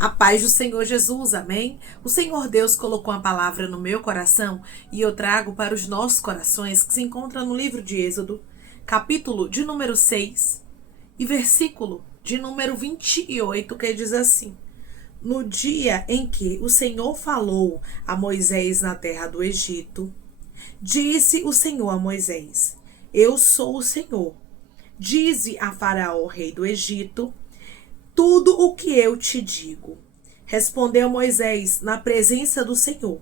A paz do Senhor Jesus, amém? O Senhor Deus colocou a palavra no meu coração e eu trago para os nossos corações, que se encontra no livro de Êxodo, capítulo de número 6 e versículo de número 28, que diz assim: No dia em que o Senhor falou a Moisés na terra do Egito, disse o Senhor a Moisés: Eu sou o Senhor. Dize a Faraó, rei do Egito, tudo o que eu te digo. Respondeu Moisés na presença do Senhor: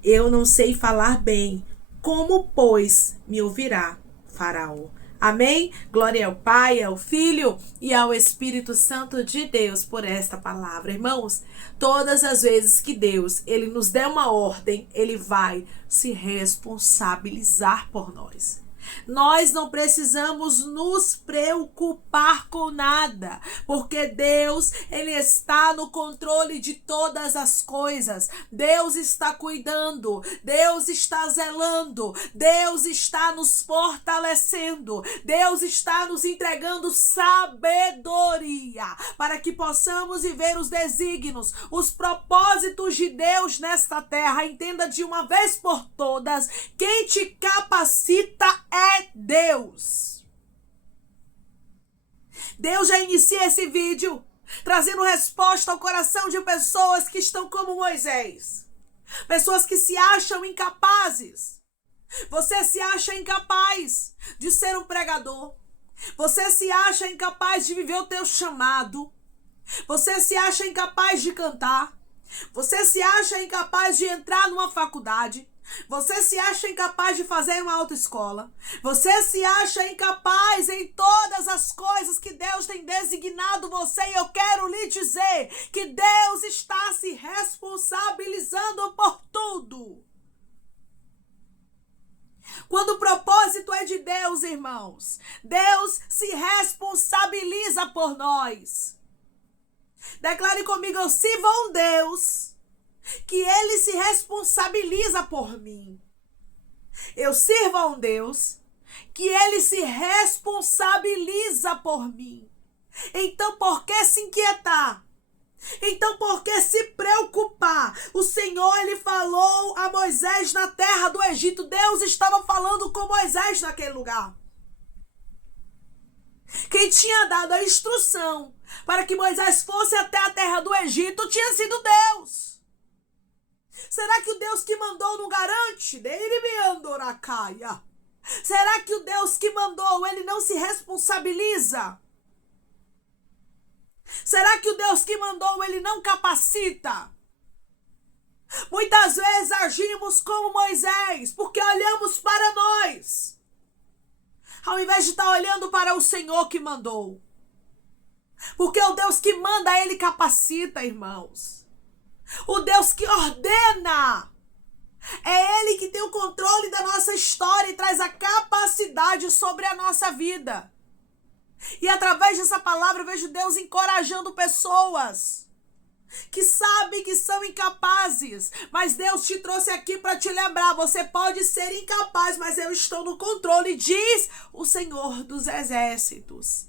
Eu não sei falar bem, como, pois, me ouvirá Faraó? Amém? Glória ao Pai, ao Filho e ao Espírito Santo de Deus por esta palavra. Irmãos, todas as vezes que Deus, ele nos der uma ordem, ele vai se responsabilizar por nós. Nós não precisamos nos preocupar com nada, porque Deus, ele está no controle de todas as coisas. Deus está cuidando, Deus está zelando, Deus está nos fortalecendo, Deus está nos entregando sabedoria para que possamos viver os desígnios, os propósitos de Deus nesta terra. Entenda de uma vez por todas, quem te capacita é Deus. Deus já inicia esse vídeo trazendo resposta ao coração de pessoas que estão como Moisés. Pessoas que se acham incapazes. Você se acha incapaz de ser um pregador. Você se acha incapaz de viver o teu chamado. Você se acha incapaz de cantar. Você se acha incapaz de entrar numa faculdade. Você se acha incapaz de fazer uma autoescola. Você se acha incapaz em todas as coisas que Deus tem designado você. E eu quero lhe dizer que Deus está se responsabilizando por tudo. Quando o propósito é de Deus, irmãos, Deus se responsabiliza por nós. Declare comigo: eu sirvo a um Deus que ele se responsabiliza por mim. Eu sirvo a um Deus que ele se responsabiliza por mim. Então, por que se inquietar? Então, por que se preocupar? O Senhor, ele falou a Moisés na terra do Egito. Deus estava falando com Moisés naquele lugar. Quem tinha dado a instrução para que Moisés fosse até a terra do Egito tinha sido Deus. Será que o Deus que mandou não garante? Será que o Deus que mandou, ele não se responsabiliza? Será que o Deus que mandou, ele não capacita? Muitas vezes agimos como Moisés, porque olhamos para nós, ao invés de estar olhando para o Senhor que mandou. Porque o Deus que manda, ele capacita, irmãos. O Deus que ordena, é ele que tem o controle da nossa história e traz a capacidade sobre a nossa vida. E através dessa palavra eu vejo Deus encorajando pessoas que sabem que são incapazes, mas Deus te trouxe aqui para te lembrar: você pode ser incapaz, mas eu estou no controle, diz o Senhor dos Exércitos.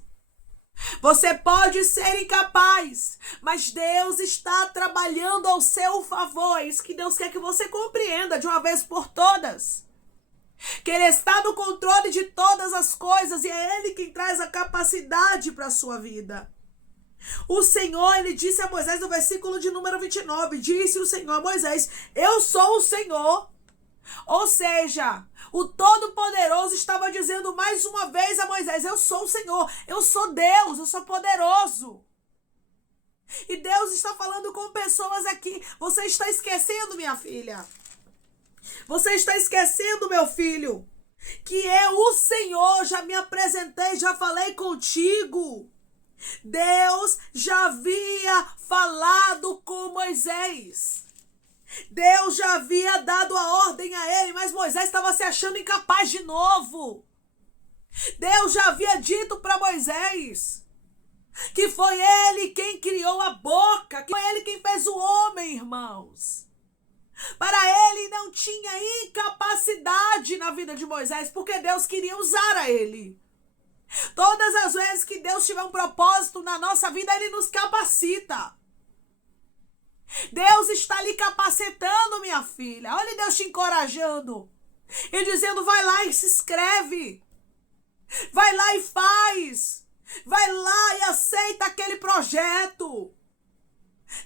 Você pode ser incapaz, mas Deus está trabalhando ao seu favor. É isso que Deus quer que você compreenda de uma vez por todas. Que ele está no controle de todas as coisas e é ele quem traz a capacidade para a sua vida. O Senhor, ele disse a Moisés no versículo de número 29, disse o Senhor a Moisés: eu sou o Senhor. Ou seja, o Todo-Poderoso estava dizendo mais uma vez a Moisés: eu sou o Senhor, eu sou Deus, eu sou poderoso. E Deus está falando com pessoas aqui: você está esquecendo, minha filha? Você está esquecendo, meu filho, que eu, o Senhor, já me apresentei, já falei contigo. Deus já havia falado com Moisés. Deus já havia dado a ordem a ele, mas Moisés estava se achando incapaz de novo. Deus já havia dito para Moisés que foi ele quem criou a boca, que foi ele quem fez o homem, irmãos. Para ele não tinha incapacidade na vida de Moisés, porque Deus queria usar a ele. Todas as vezes que Deus tiver um propósito na nossa vida, ele nos capacita. Deus está lhe capacitando, minha filha. Olha Deus te encorajando e dizendo, vai lá e se inscreve. Vai lá e faz. Vai lá e aceita aquele projeto.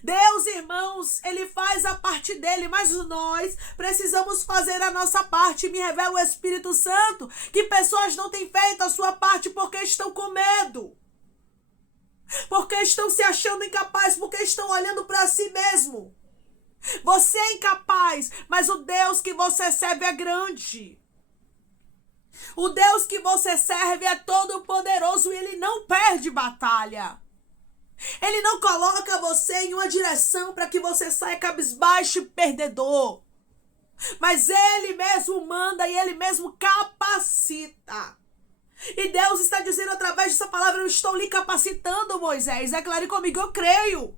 Deus, irmãos, Ele faz a parte dele, mas nós precisamos fazer a nossa parte. Me revela o Espírito Santo que pessoas não têm feito a sua parte porque estão com medo, porque estão se achando incapazes, porque estão olhando para si mesmo. Você é incapaz, mas o Deus que você serve é grande. O Deus que você serve é todo poderoso e Ele não perde batalha. Ele não coloca você em uma direção para que você saia cabisbaixo e perdedor. Mas Ele mesmo manda e Ele mesmo capacita. E Deus está dizendo através dessa palavra, eu estou lhe capacitando, Moisés. Declare comigo, eu creio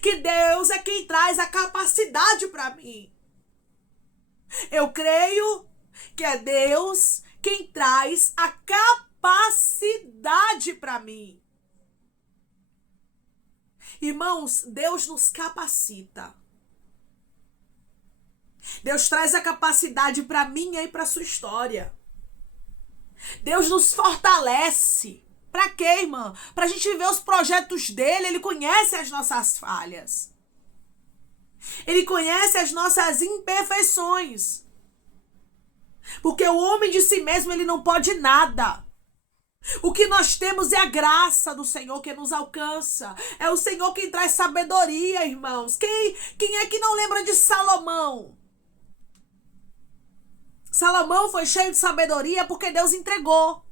que Deus é quem traz a capacidade para mim. Eu creio que é Deus quem traz a capacidade para mim. Irmãos, Deus nos capacita. Deus traz a capacidade para mim e para a sua história. Deus nos fortalece. Para quê, irmã? Para a gente viver os projetos dele. Ele conhece as nossas falhas. Ele conhece as nossas imperfeições. Porque o homem de si mesmo, ele não pode nada. O que nós temos é a graça do Senhor que nos alcança. É o Senhor quem traz sabedoria, irmãos. Quem é que não lembra de Salomão? Salomão foi cheio de sabedoria porque Deus entregou.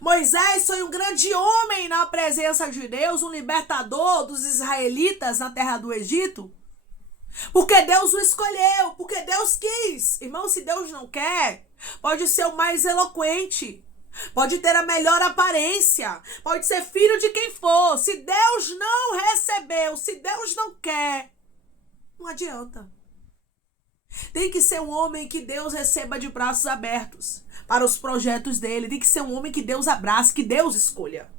Moisés foi um grande homem na presença de Deus, um libertador dos israelitas na terra do Egito. Porque Deus o escolheu, porque Deus quis. Irmão, se Deus não quer, pode ser o mais eloquente, pode ter a melhor aparência, pode ser filho de quem for. Se Deus não recebeu, se Deus não quer, não adianta. Tem que ser um homem que Deus receba de braços abertos para os projetos dele. Tem que ser um homem que Deus abrace, que Deus escolha.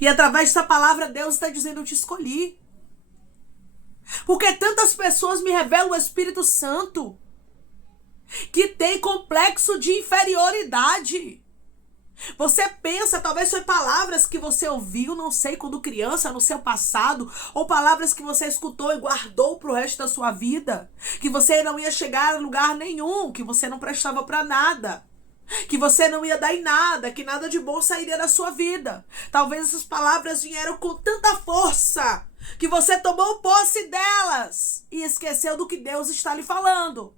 E através dessa palavra, Deus está dizendo, eu te escolhi. Porque tantas pessoas me revelam o Espírito Santo que tem complexo de inferioridade. Você pensa, talvez foi palavras que você ouviu, não sei, quando criança, no seu passado, ou palavras que você escutou e guardou pro resto da sua vida, que você não ia chegar a lugar nenhum, que você não prestava para nada, que você não ia dar em nada, que nada de bom sairia da sua vida. Talvez essas palavras vieram com tanta força que você tomou posse delas e esqueceu do que Deus está lhe falando.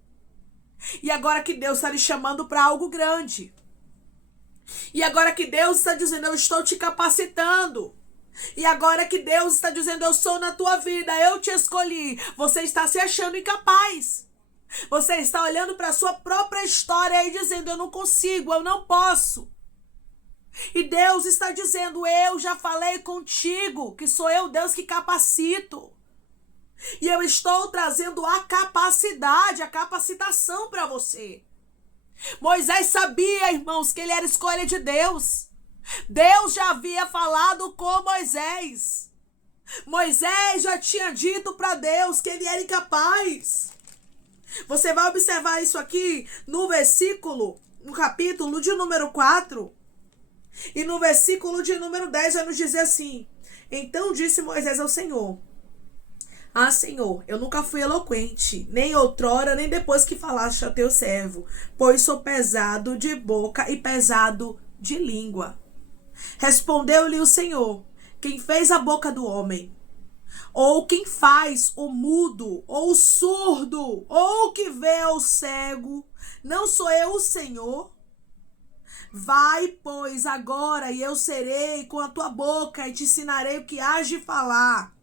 E agora que Deus está lhe chamando para algo grande. E agora que Deus está dizendo, eu estou te capacitando. E agora que Deus está dizendo, eu sou na tua vida, eu te escolhi. Você está se achando incapaz. Você está olhando para a sua própria história e dizendo, eu não consigo, eu não posso. E Deus está dizendo, eu já falei contigo, que sou eu, Deus, que capacito. E eu estou trazendo a capacidade, a capacitação para você. Moisés sabia, irmãos, que ele era escolha de Deus. Deus já havia falado com Moisés. Moisés já tinha dito para Deus que ele era incapaz. Você vai observar isso aqui no versículo, no capítulo de número 4. E no versículo de número 10 vai nos dizer assim: então disse Moisés ao Senhor, ah, Senhor, eu nunca fui eloquente, nem outrora, nem depois que falaste a teu servo, pois sou pesado de boca e pesado de língua. Respondeu-lhe o Senhor, quem fez a boca do homem? Ou quem faz o mudo, ou o surdo, ou o que vê o cego? Não sou eu o Senhor? Vai, pois, agora, e eu serei com a tua boca, e te ensinarei o que hás de falar.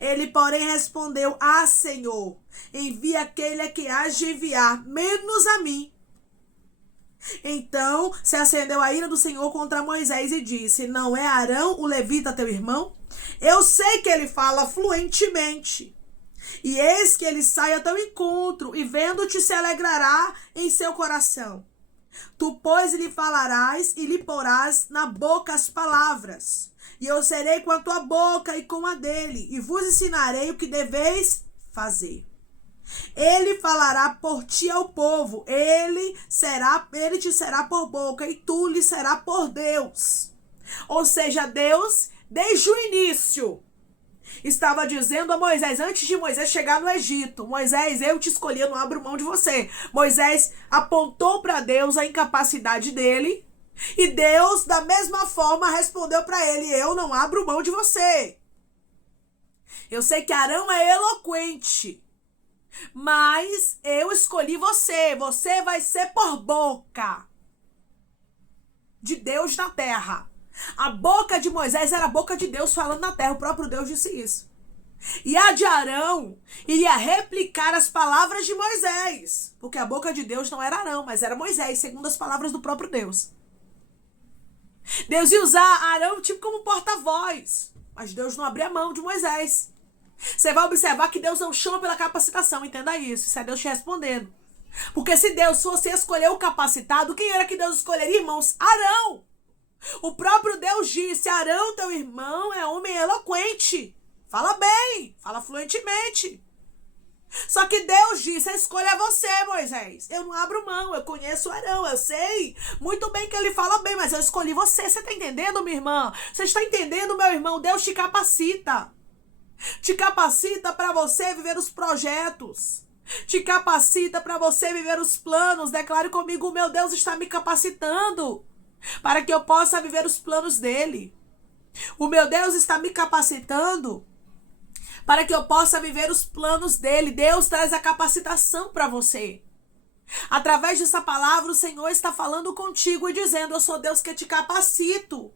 Ele, porém, respondeu, ah, Senhor, envia aquele a que hás de enviar, menos a mim. Então se acendeu a ira do Senhor contra Moisés e disse, não é Arão, o levita, teu irmão? Eu sei que ele fala fluentemente. E eis que ele sai a teu encontro, e vendo-te se alegrará em seu coração. Tu, pois, lhe falarás e lhe porás na boca as palavras. E eu serei com a tua boca e com a dele, e vos ensinarei o que deveis fazer. Ele falará por ti ao povo, ele te será por boca, e tu lhe será por Deus. Ou seja, Deus, desde o início, estava dizendo a Moisés, antes de Moisés chegar no Egito: Moisés, eu te escolhi, eu não abro mão de você. Moisés apontou para Deus a incapacidade dele, e Deus, da mesma forma, respondeu para ele: eu não abro mão de você. Eu sei que Arão é eloquente, mas eu escolhi você. Você vai ser por boca de Deus na terra. A boca de Moisés era a boca de Deus falando na terra. O próprio Deus disse isso. E a de Arão iria replicar as palavras de Moisés, porque a boca de Deus não era Arão, mas era Moisés, segundo as palavras do próprio Deus. Deus ia usar Arão tipo como porta-voz, mas Deus não abria mão de Moisés. Você vai observar que Deus não chama pela capacitação, entenda isso. Isso é Deus te respondendo. Porque se Deus fosse escolher o capacitado, quem era que Deus escolheria, irmãos? Arão. O próprio Deus disse: Arão, teu irmão, é homem eloquente. Fala bem, fala fluentemente. Só que Deus disse: a escolha é você, Moisés. Eu não abro mão, eu conheço Arão, eu sei muito bem que ele fala bem, mas eu escolhi você. Você está entendendo, minha irmã? Você está entendendo, meu irmão? Deus te capacita. Te capacita para você viver os projetos. Te capacita para você viver os planos. Declare comigo: o meu Deus está me capacitando para que eu possa viver os planos dele. O meu Deus está me capacitando para que eu possa viver os planos dele. Deus traz a capacitação para você. Através dessa palavra, o Senhor está falando contigo e dizendo: eu sou Deus que te capacito.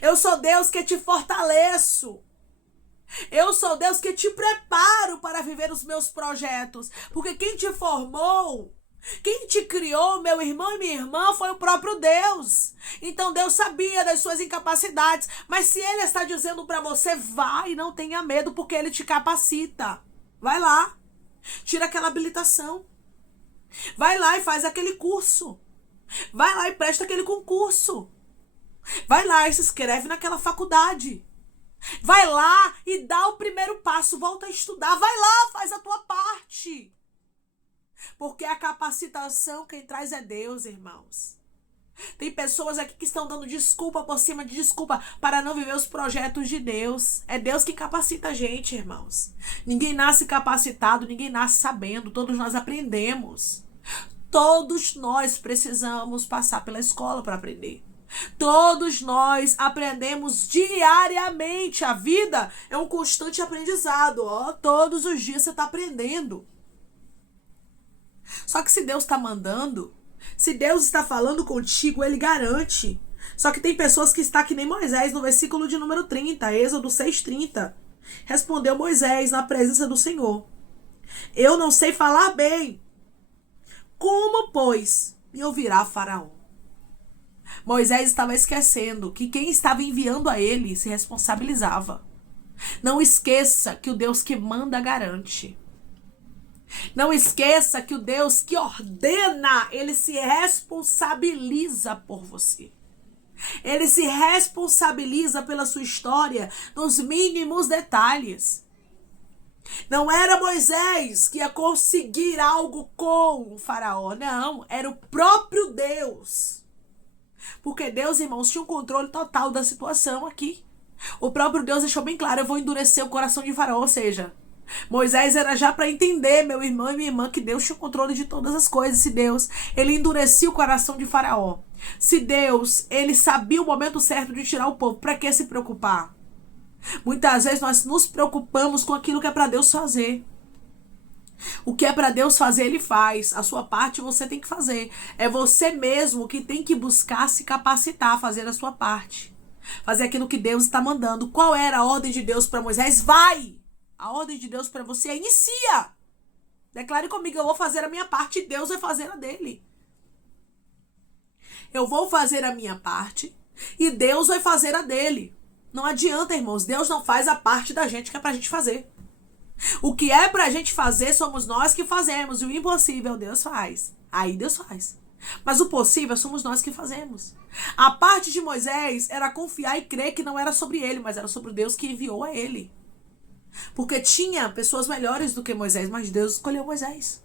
Eu sou Deus que te fortaleço. Eu sou Deus que te preparo para viver os meus projetos. Porque quem te formou, quem te criou, meu irmão e minha irmã, foi o próprio Deus. Então Deus sabia das suas incapacidades. Mas se Ele está dizendo para você: vai, não tenha medo, porque Ele te capacita. Vai lá, tira aquela habilitação. Vai lá e faz aquele curso. Vai lá e presta aquele concurso. Vai lá e se inscreve naquela faculdade. Vai lá e dá o primeiro passo, volta a estudar. Vai lá, faz a tua parte. Porque a capacitação quem traz é Deus, irmãos. Tem pessoas aqui que estão dando desculpa por cima de desculpa para não viver os projetos de Deus. É Deus que capacita a gente, irmãos. Ninguém nasce capacitado, ninguém nasce sabendo. Todos nós aprendemos. Todos nós precisamos passar pela escola para aprender. Todos nós aprendemos diariamente. A vida é um constante aprendizado. Todos os dias você está aprendendo. Só que se Deus está mandando, se Deus está falando contigo, Ele garante. Só que tem pessoas que estão que nem Moisés, no versículo de número 30, Êxodo 6:30. Respondeu Moisés na presença do Senhor: eu não sei falar bem. Como, pois, me ouvirá Faraó? Moisés estava esquecendo que quem estava enviando a ele se responsabilizava. Não esqueça que o Deus que manda garante. Não esqueça que o Deus que ordena, Ele se responsabiliza por você. Ele se responsabiliza pela sua história nos mínimos detalhes. Não era Moisés que ia conseguir algo com o Faraó, não. Era o próprio Deus. Porque Deus, irmãos, tinha um controle total da situação aqui. O próprio Deus deixou bem claro: eu vou endurecer o coração de Faraó. Ou seja, Moisés era já para entender, meu irmão e minha irmã, que Deus tinha o controle de todas as coisas. Se Deus, Ele endurecia o coração de Faraó. Se Deus, Ele sabia o momento certo de tirar o povo, para que se preocupar? Muitas vezes nós nos preocupamos com aquilo que é para Deus fazer. O que é para Deus fazer, Ele faz. A sua parte você tem que fazer. É você mesmo que tem que buscar se capacitar a fazer a sua parte. Fazer aquilo que Deus está mandando. Qual era a ordem de Deus para Moisés? Vai! A ordem de Deus para você é: inicia. Declare comigo: eu vou fazer a minha parte e Deus vai fazer a dele. Eu vou fazer a minha parte e Deus vai fazer a dele. Não adianta, irmãos. Deus não faz a parte da gente que é pra gente fazer. O que é pra gente fazer somos nós que fazemos. E o impossível Deus faz. Aí Deus faz. Mas o possível somos nós que fazemos. A parte de Moisés era confiar e crer que não era sobre ele, mas era sobre Deus que enviou a ele. Porque tinha pessoas melhores do que Moisés, mas Deus escolheu Moisés.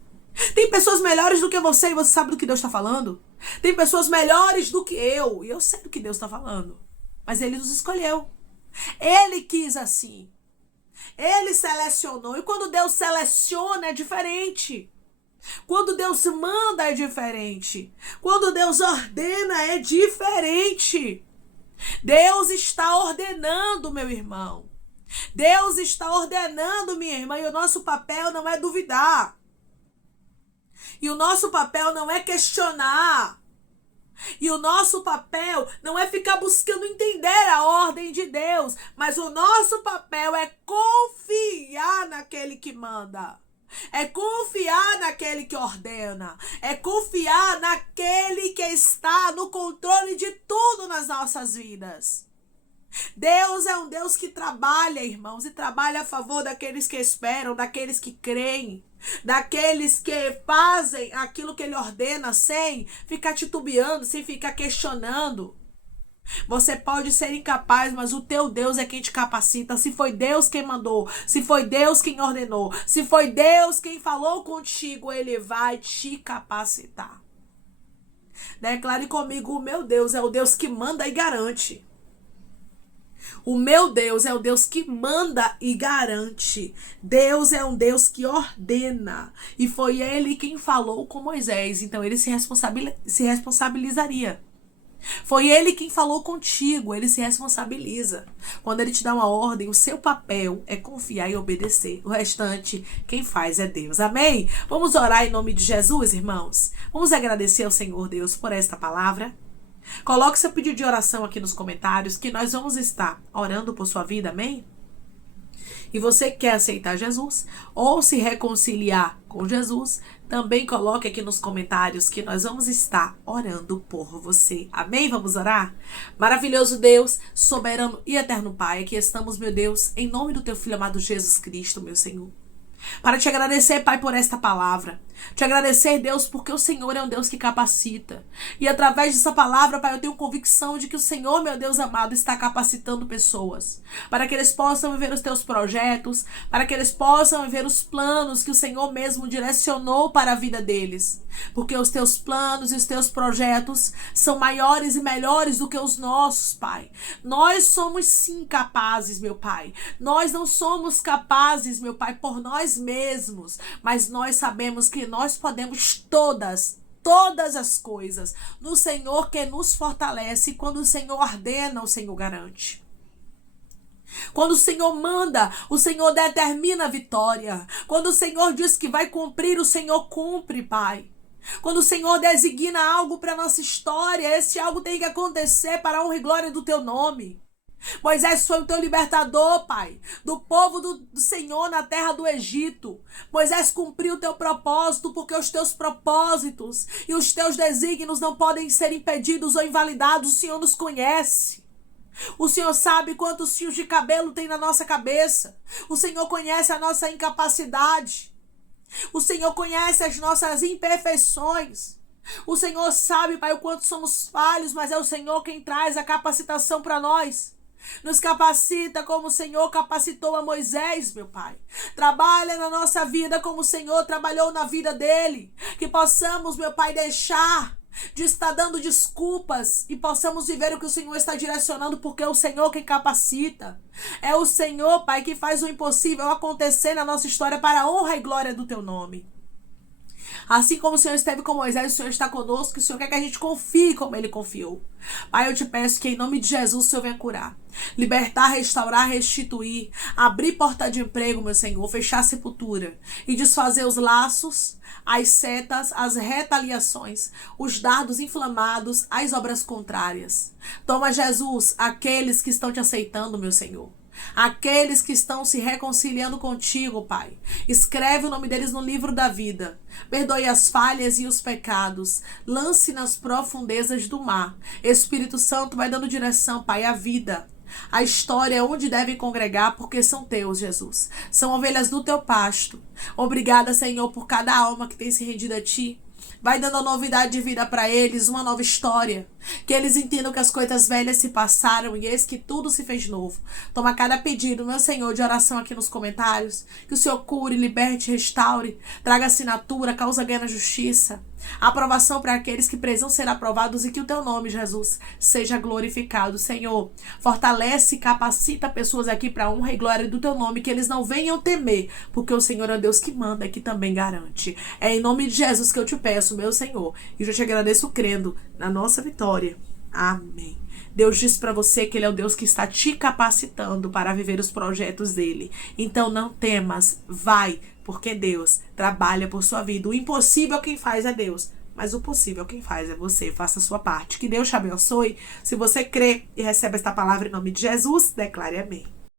Tem pessoas melhores do que você e você sabe do que Deus está falando. Tem pessoas melhores do que eu e eu sei do que Deus está falando. Mas ele nos escolheu. Ele quis assim. Ele selecionou. E quando Deus seleciona é diferente. Quando Deus manda é diferente. Quando Deus ordena é diferente. Deus está ordenando, meu irmão. Deus está ordenando, minha irmã. E o nosso papel não é duvidar. E o nosso papel não é questionar. E o nosso papel não é ficar buscando entender a ordem de Deus. Mas o nosso papel é confiar naquele que manda. É confiar naquele que ordena. É confiar naquele que está no controle de tudo nas nossas vidas. Deus é um Deus que trabalha, irmãos, e trabalha a favor daqueles que esperam, daqueles que creem, daqueles que fazem aquilo que Ele ordena sem ficar titubeando, sem ficar questionando. Você pode ser incapaz, mas o teu Deus é quem te capacita. Se foi Deus quem mandou, se foi Deus quem ordenou, se foi Deus quem falou contigo, Ele vai te capacitar. Declare comigo: o meu Deus é o Deus que manda e garante. O meu Deus é o Deus que manda e garante. Deus é um Deus que ordena. E foi Ele quem falou com Moisés. Então Ele se responsabilizaria. Foi Ele quem falou contigo. Ele se responsabiliza. Quando Ele te dá uma ordem, o seu papel é confiar e obedecer. O restante, quem faz é Deus. Amém? Vamos orar em nome de Jesus, irmãos? Vamos agradecer ao Senhor Deus por esta palavra. Coloque seu pedido de oração aqui nos comentários, que nós vamos estar orando por sua vida, amém? E você quer aceitar Jesus ou se reconciliar com Jesus, também coloque aqui nos comentários que nós vamos estar orando por você, amém? Vamos orar? Maravilhoso Deus, soberano e eterno Pai, aqui estamos, meu Deus, em nome do teu Filho amado Jesus Cristo, meu Senhor. Para te agradecer, Pai, por esta palavra. Te agradecer, Deus, porque o Senhor é um Deus que capacita. E através dessa palavra, Pai, eu tenho convicção de que o Senhor, meu Deus amado, está capacitando pessoas. Para que eles possam viver os teus projetos, para que eles possam viver os planos que o Senhor mesmo direcionou para a vida deles. Porque os teus planos e os teus projetos são maiores e melhores do que os nossos, Pai. Nós somos sim capazes, meu Pai. Nós não somos capazes, meu Pai, por nós mesmos, mas nós sabemos que nós podemos todas as coisas no Senhor que nos fortalece. E quando o Senhor ordena, o Senhor garante. Quando o Senhor manda, o Senhor determina a vitória. Quando o Senhor diz que vai cumprir, o Senhor cumpre, Pai. Quando o Senhor designa algo para a nossa história, esse algo tem que acontecer para a honra e glória do teu nome. Moisés foi o teu libertador, Pai, do povo do Senhor na terra do Egito. Moisés cumpriu o teu propósito, porque os teus propósitos e os teus desígnios não podem ser impedidos ou invalidados. O Senhor nos conhece. O Senhor sabe quantos fios de cabelo tem na nossa cabeça. O Senhor conhece a nossa incapacidade. O Senhor conhece as nossas imperfeições. O Senhor sabe, Pai, o quanto somos falhos, mas é o Senhor quem traz a capacitação para nós. Nos capacita como o Senhor capacitou a Moisés, meu Pai. Trabalha na nossa vida como o Senhor trabalhou na vida dele. Que possamos, meu Pai, deixar de estar dando desculpas e possamos viver o que o Senhor está direcionando, porque é o Senhor quem capacita. É o Senhor, Pai, que faz o impossível acontecer na nossa história para a honra e glória do teu nome. Assim como o Senhor esteve com Moisés, o Senhor está conosco, o Senhor quer que a gente confie como Ele confiou. Pai, eu te peço que em nome de Jesus o Senhor venha curar, libertar, restaurar, restituir, abrir porta de emprego, meu Senhor, fechar a sepultura e desfazer os laços, as setas, as retaliações, os dardos inflamados, as obras contrárias. Toma, Jesus, aqueles que estão te aceitando, meu Senhor. Aqueles que estão se reconciliando contigo, Pai. Escreve o nome deles no livro da vida. Perdoe as falhas e os pecados. Lance nas profundezas do mar. Espírito Santo vai dando direção, Pai, à vida. A história onde devem congregar, porque são teus, Jesus. São ovelhas do teu pasto. Obrigada, Senhor, por cada alma que tem se rendido a ti. Vai dando novidade de vida para eles, uma nova história. Que eles entendam que as coisas velhas se passaram e eis que tudo se fez novo. Toma cada pedido, meu Senhor, de oração aqui nos comentários. Que o Senhor cure, liberte, restaure. Traga assinatura, causa ganho na justiça. Aprovação para aqueles que precisam ser aprovados e que o teu nome, Jesus, seja glorificado. Senhor, fortalece e capacita pessoas aqui para a honra e glória do teu nome, que eles não venham temer, porque o Senhor é Deus que manda e que também garante. É em nome de Jesus que eu te peço, meu Senhor, e eu te agradeço crendo na nossa vitória. Amém. Deus diz para você que Ele é o Deus que está te capacitando para viver os projetos dEle. Então não temas, vai, porque Deus trabalha por sua vida. O impossível quem faz é Deus, mas o possível quem faz é você. Faça a sua parte. Que Deus te abençoe. Se você crê e recebe esta palavra em nome de Jesus, declare amém.